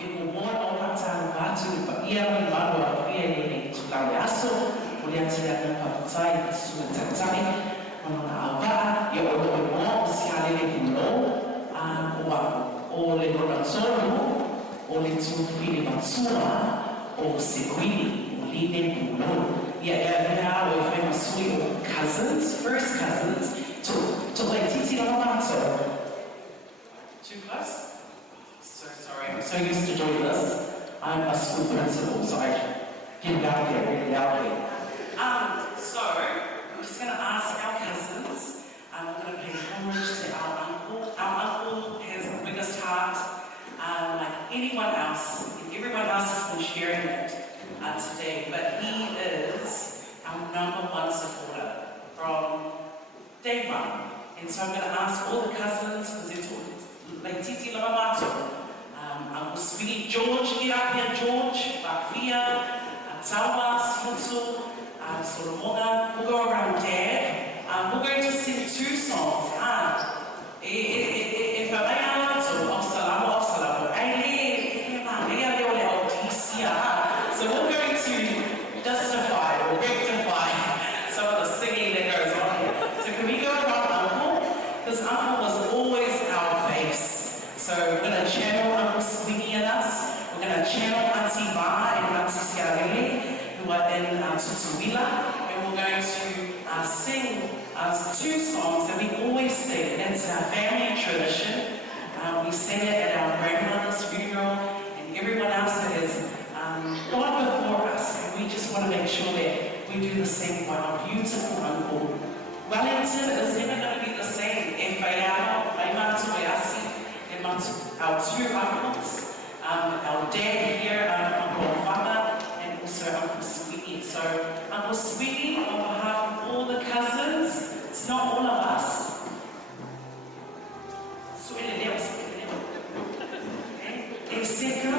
e o moa o hata watu pa ia mi marua pia e tulawe aso o le atia na paputai i sua tatai ono na awa i o moa o siale le kulo o le koratoro o le tuwhiri matua o Seguini, o Line Pulo. Yeah, o whai masui o cousins, first cousins, to like Titi Lamato. 2 plus? So sorry, I'm so used to doing this. I'm a school principal, so I get it out there really loudly. So, I'm just going to ask our cousins, we're going to pay homage to our uncle. Our uncle has the biggest heart, like anyone else. Everyone else has been sharing it today, but he is our #1 supporter from day one. And so I'm going to ask all the cousins, because they're talking, like Titi Lamamato, Uncle Sweetie, George, get up here, George, Bakria, Tawa, Simutu, Solomonga. We'll go around Dad. We're going to sing 2 songs. If so we're going to justify or rectify some of the singing that goes on here. So can we go around Uncle? Because Uncle was always our face. So we're going to channel Uncle Sweeney and us. We're going to channel Auntie Va and Auntie Siarele, who are in Tutuila. And we're going to sing 2 songs that we always sing. It's our family tradition. We sing it at our grandmother's funeral and everyone else that is gone before us, and we just want to make sure that we do the same for our beautiful uncle. Wellington is never going to be the same. Our 2 uncles, our dad here, Uncle Fana, and also Uncle Sweetie. So, Uncle Sweetie, on behalf of all the cousins, it's not all of us. Okay?